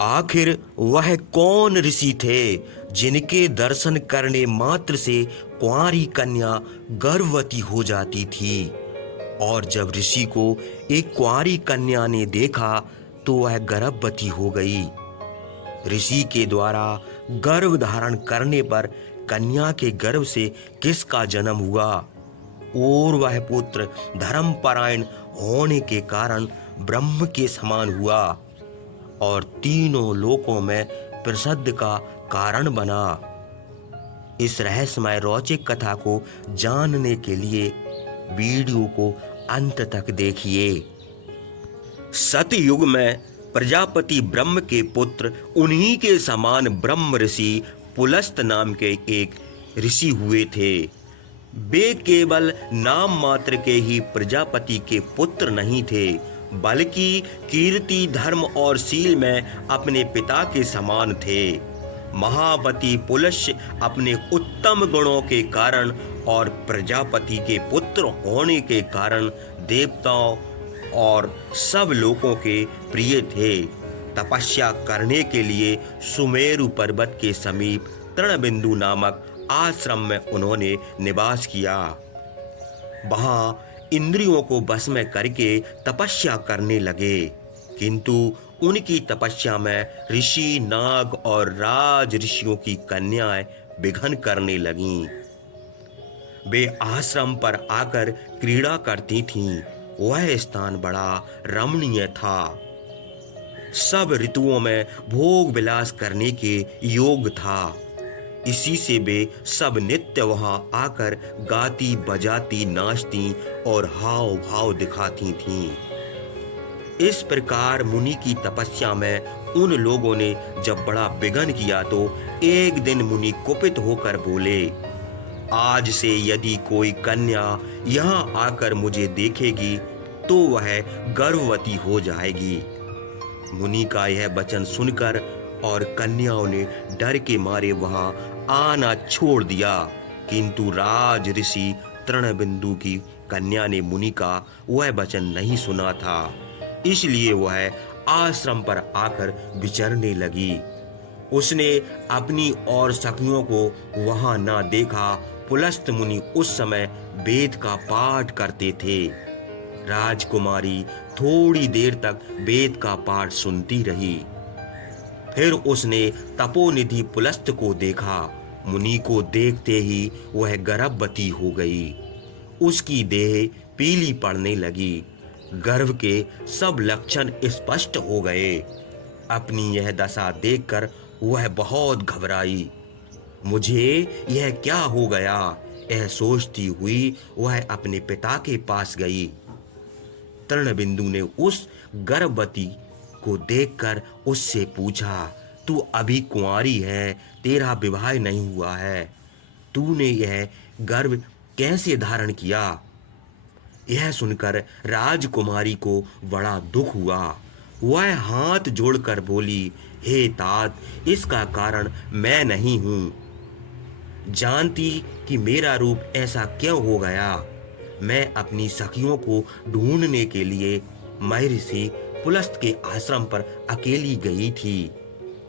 आखिर वह कौन ऋषि थे जिनके दर्शन करने मात्र से कुंवारी कन्या गर्भवती हो जाती थी। और जब ऋषि को एक कुंवारी कन्या ने देखा तो वह गर्भवती हो गई। ऋषि के द्वारा गर्भ धारण करने पर कन्या के गर्भ से किसका जन्म हुआ और वह पुत्र धर्मपरायण होने के कारण ब्रह्म के समान हुआ और तीनों लोकों में प्रसिद्ध का कारण बना। इस रहस्यमय रोचक कथा को जानने के लिए वीडियो को अंत तक देखिए। सतयुग में प्रजापति ब्रह्म के पुत्र उन्हीं के समान ब्रह्म ऋषि पुलस्त नाम के एक ऋषि हुए थे। वे केवल नाम मात्र के ही प्रजापति के पुत्र नहीं थे, बल्कि कीर्ति, धर्म और शील में अपने पिता के समान थे। महावती पुलस्य अपने उत्तम गुणों के कारण और प्रजापति के पुत्र होने के कारण देवताओं और सब लोगों के प्रिय थे। तपस्या करने के लिए सुमेरु पर्वत के समीप तृणबिंदु नामक आश्रम में उन्होंने निवास किया। वहां इंद्रियों को बस में करके तपस्या करने लगे, किंतु उनकी तपस्या में ऋषि, नाग और राज ऋषियों की कन्याएं विघ्न करने लगीं। वे आश्रम पर आकर क्रीड़ा करती थीं। वह स्थान बड़ा रमणीय था, सब ऋतुओं में भोग विलास करने के योग्य था। इसी से वे सब नित्य वहां आकर गाती, बजाती, नाचती और हाव भाव दिखाती थीं। इस प्रकार मुनि की तपस्या में उन लोगों ने जब बड़ा विघ्न किया तो एक दिन मुनि कुपित होकर बोले, आज से यदि कोई कन्या यहाँ आकर मुझे देखेगी तो वह गर्भवती हो जाएगी। मुनि का यह वचन सुनकर और कन्याओं ने डर के मारे वहां आना छोड़ दिया, किंतु राज ऋषि तृणबिंदु की कन्या ने मुनि का वह वचन नहीं सुना था, इसलिए वह आश्रम पर आकर विचरने लगी। उसने अपनी और सखियों को वहां ना देखा। पुलस्त मुनि उस समय वेद का पाठ करते थे। राजकुमारी थोड़ी देर तक वेद का पाठ सुनती रही। फिर उसने तपोनिधि पुलस्त को देखा। मुनि को देखते ही वह गर्भवती हो गई। उसकी देह पीली पड़ने लगी। गर्भ के सब लक्षण स्पष्ट हो गए। अपनी यह दशा देखकर वह बहुत घबराई। मुझे यह क्या हो गया, यह सोचती हुई वह अपने पिता के पास गई। तृणबिंदु ने उस गर्भवती को देखकर उससे पूछा, तू अभी कुंवारी है, तेरा विवाह नहीं हुआ है, तूने यह गर्भ कैसे धारण किया? यह सुनकर राजकुमारी को बड़ा दुख हुआ। वह हाथ जोड़कर बोली, हे तात, इसका कारण मैं नहीं हूँ। जानती कि मेरा रूप ऐसा क्यों हो गया। मैं अपनी सखियों को ढूंढने के लिए महर्षि पुलस्त के आश्रम पर अकेली गई थी,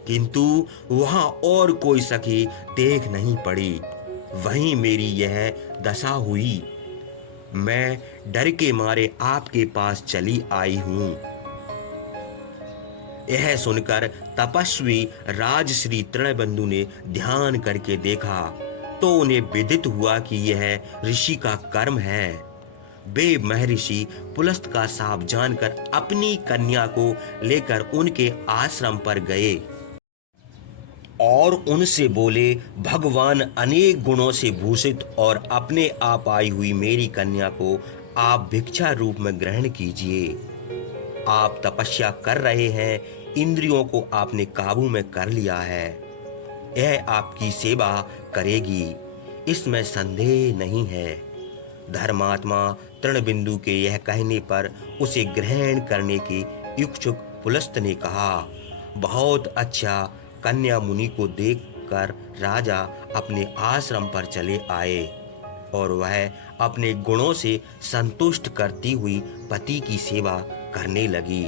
किंतु वहां और कोई सखी देख नहीं पड़ी। वहीं मेरी यह दशा हुई। मैं डर के मारे आपके पास चली आई हूं। यह सुनकर तपस्वी राजश्री तृणबिंदु ने ध्यान करके देखा तो उन्हें विदित हुआ कि यह ऋषि का कर्म है। वे महर्षि पुलस्त का साफ जानकर अपनी कन्या को लेकर उनके आश्रम पर गए और उनसे बोले, भगवान अनेक गुणों से भूषित और अपने आप आई हुई मेरी कन्या को आप भिक्षा रूप में ग्रहण कीजिए। आप तपस्या कर रहे हैं, इंद्रियों को आपने काबू में कर लिया है, यह आपकी सेवा करेगी, इसमें संदेह नहीं है। धर्मात्मा तृणबिंदु के यह कहने पर उसे ग्रहण करने के इच्छुक पुलस्त ने कहा, बहुत अच्छा। कन्या मुनि को देखकर राजा अपने आश्रम पर चले आए और वह अपने गुणों से संतुष्ट करती हुई पति की सेवा करने लगी।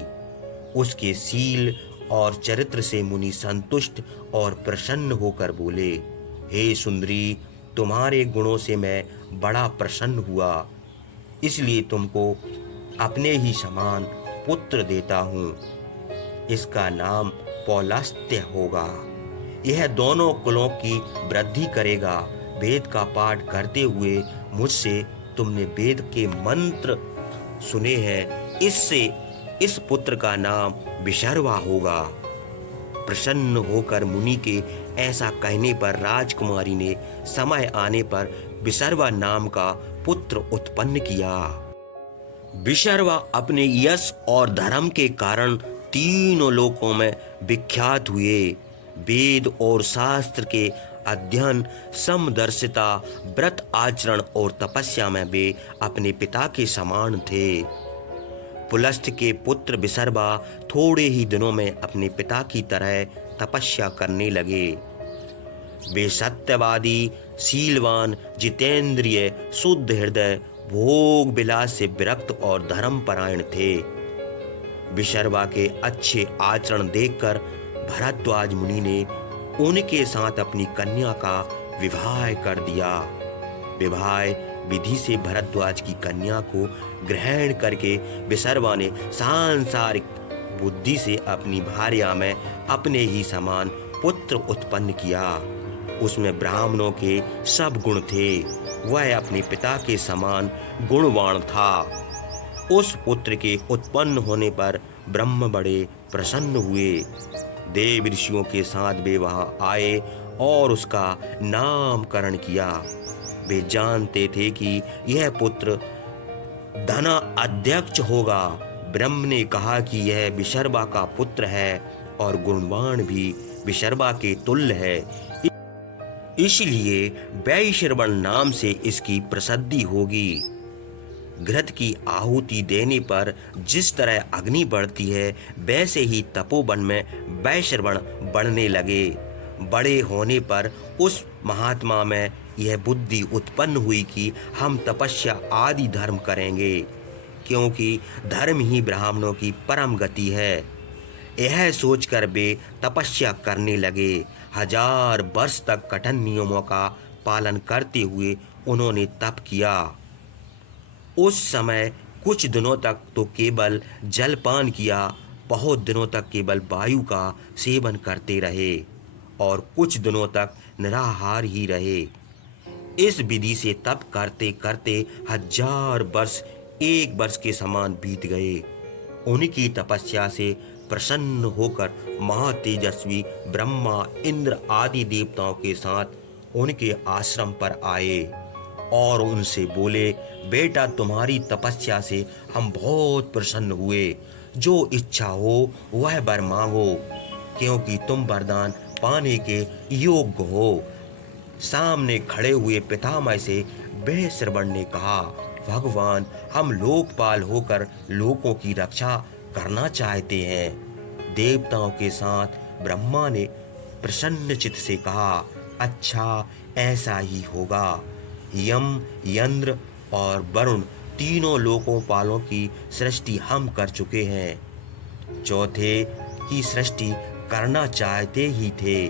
उसके शील और चरित्र से मुनि संतुष्ट और प्रसन्न होकर बोले, हे सुंदरी, तुम्हारे गुणों से मैं बड़ा प्रसन्न हुआ, इसलिए तुमको अपने ही समान पुत्र देता हूँ। इसका नाम पौलस्त्य होगा। यह दोनों कुलों की वृद्धि करेगा। वेद का पाठ करते हुए मुझसे तुमने वेद के मंत्र सुने हैं, इससे इस पुत्र का नाम विशर्वा होगा। प्रसन्न होकर मुनि के ऐसा कहने पर राजकुमारी ने समय आने पर विशर्वा नाम का पुत्र उत्पन्न किया। विशर्वा अपने यश और धर्म के कारण तीनों लोकों में विख्यात हुए। वेद और शास्त्र के अध्ययन, समदर्शिता, व्रत आचरण और तपस्या में वे अपने पिता के समान थे। पुलस्त के पुत्र विशर्वा थोड़े ही दिनों में अपने पिता की तरह तपस्या करने लगे। वे सत्यवादी, शीलवान, जितेंद्रिय, शुद्ध हृदय, भोग विलास से विरक्त और धर्मपरायण थे। विशर्वा के अच्छे आचरण देखकर भरद्वाज मुनि ने उनके साथ अपनी कन्या का विवाह कर दिया। विवाह विधि से भरद्वाज की कन्या को ग्रहण करके विशर्वा ने सांसारिक बुद्धि से अपनी भार्या में अपने ही समान पुत्र उत्पन्न किया। उसमें ब्राह्मणों के सब गुण थे। वह अपने पिता के समान गुणवान था। उस पुत्र के उत्पन्न होने पर ब्रह्म बड़े प्रसन्न हुए। देव ऋषियों के साथ वे वहां आए और उसका नामकरण किया। वे जानते थे कि यह पुत्र धना अध्यक्ष होगा। ब्रह्म ने कहा कि यह विशर्वा का पुत्र है और गुणवान भी विशर्वा के तुल्य है, इसलिए वैश्रवण नाम से इसकी प्रसिद्धि होगी। घृत की आहुति देने पर जिस तरह अग्नि बढ़ती है, वैसे ही तपोवन में वैश्रवण बढ़ने लगे। बड़े होने पर उस महात्मा में यह बुद्धि उत्पन्न हुई कि हम तपस्या आदि धर्म करेंगे, क्योंकि धर्म ही ब्राह्मणों की परम गति है। यह सोचकर वे तपस्या करने लगे। 1000 वर्ष तक कठिन नियमों का पालन करते हुए उन्होंने तप किया। उस समय कुछ दिनों तक तो केवल जलपान किया, बहुत दिनों तक केवल वायु का सेवन करते रहे और कुछ दिनों तक निराहार ही रहे। इस विधि से तप करते करते 1000 वर्ष एक वर्ष के समान बीत गए। उनकी तपस्या से प्रसन्न होकर महातेजस्वी ब्रह्मा, इंद्र आदि देवताओं के साथ उनके आश्रम पर आए और उनसे बोले, बेटा, तुम्हारी तपस्या से हम बहुत प्रसन्न हुए। जो इच्छा हो वह वर मांगो, क्योंकि तुम वरदान पाने के योग्य हो। सामने खड़े हुए पितामह से वैश्रवण ने कहा, भगवान, हम लोकपाल होकर लोकों की रक्षा करना चाहते हैं। देवताओं के साथ ब्रह्मा ने प्रसन्न चित्त से कहा, अच्छा, ऐसा ही होगा। यम, इंद्र और वरुण तीनों लोकपालों की सृष्टि हम कर चुके हैं। चौथे की सृष्टि करना चाहते ही थे,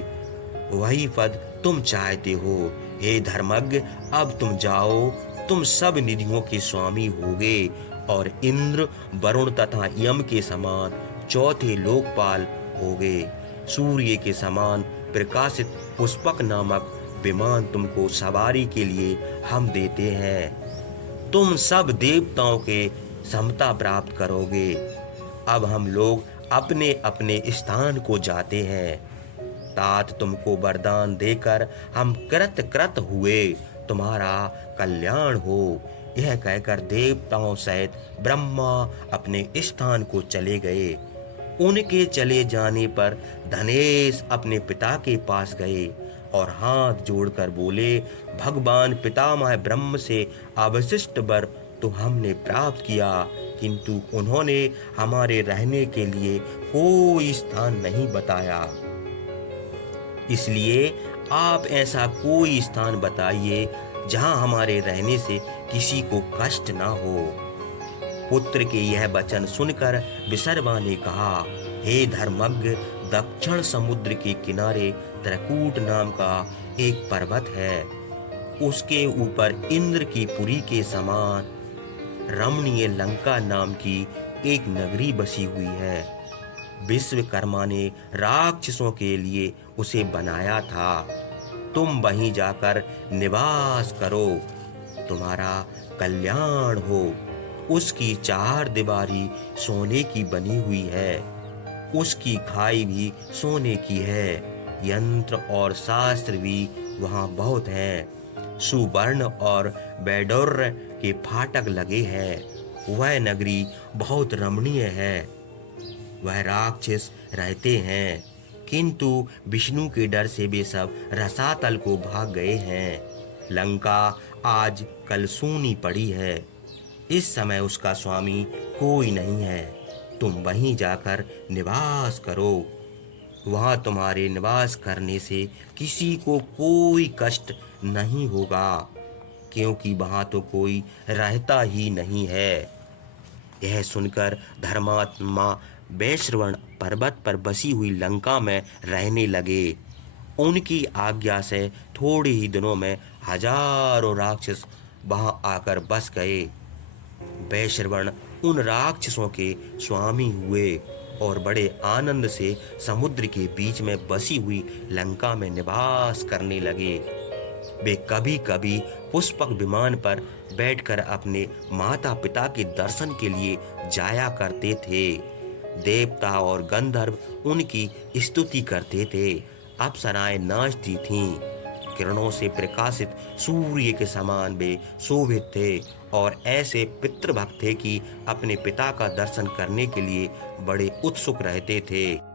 वही पद तुम चाहते हो। हे धर्मज्ञ, अब तुम जाओ, तुम सब निधियों के स्वामी होगे और इंद्र, वरुण तथा यम के समान चौथे लोकपाल होगे। सूर्य के समान प्रकाशित पुष्पक नामक विमान तुमको सवारी के लिए हम देते हैं। तुम सब देवताओं के समता प्राप्त करोगे। अब हम लोग अपने अपने स्थान को जाते हैं। तात तुमको वरदान देकर हम कृत हुए, तुम्हारा कल्याण हो। यह कहकर देवताओं सहित ब्रह्मा अपने स्थान को चले गए। उनके चले जाने पर धनेश अपने पिता के पास गए और हाथ जोड़कर बोले, भगवान पितामह ब्रह्म से अवशिष्ट वर तो हमने प्राप्त किया, किंतु उन्होंने हमारे रहने के लिए कोई स्थान नहीं बताया। इसलिए आप ऐसा कोई स्थान बताइए जहां हमारे रहने से किसी को कष्ट ना हो। पुत्र के यह वचन सुनकर विशर्वा ने कहा, हे धर्मज्ञ, दक्षिण समुद्र के किनारे त्रकूट नाम का एक पर्वत है। उसके ऊपर इंद्र की पुरी के समान रमणीय लंका नाम की एक नगरी बसी हुई है। विश्वकर्मा ने राक्षसों के लिए उसे बनाया था। तुम वहीं जाकर निवास करो, तुम्हारा कल्याण हो। उसकी चार दीवारी सोने की बनी हुई है, उसकी खाई भी सोने की है। यंत्र और शास्त्र भी वहाँ बहुत हैं। सुवर्ण और वैडूर्य के फाटक लगे हैं। वह नगरी बहुत रमणीय है। वह राक्षस रहते हैं, किंतु विष्णु के डर से वे सब रसातल को भाग गए हैं। लंका आज कल सूनी पड़ी है। इस समय उसका स्वामी कोई नहीं है। तुम वहीं जाकर निवास करो। वहां तुम्हारे निवास करने से किसी को कोई कष्ट नहीं होगा, क्योंकि वहां तो कोई रहता ही नहीं है। यह सुनकर धर्मात्मा वैश्रवण पर्वत पर बसी हुई लंका में रहने लगे। उनकी आज्ञा से थोड़े ही दिनों में हजारों राक्षस वहां आकर बस गए। वैश्रवण उन राक्षसों के स्वामी हुए और बड़े आनंद से समुद्र के बीच में बसी हुई लंका में निवास करने लगे। वे कभी कभी पुष्पक विमान पर बैठकर अपने माता पिता के दर्शन के लिए जाया करते थे। देवता और गंधर्व उनकी स्तुति करते थे। अप्सराएं नाचती थीं। किरणों से प्रकाशित सूर्य के समान वे शोभित थे और ऐसे पितृभक्त थे कि अपने पिता का दर्शन करने के लिए बड़े उत्सुक रहते थे।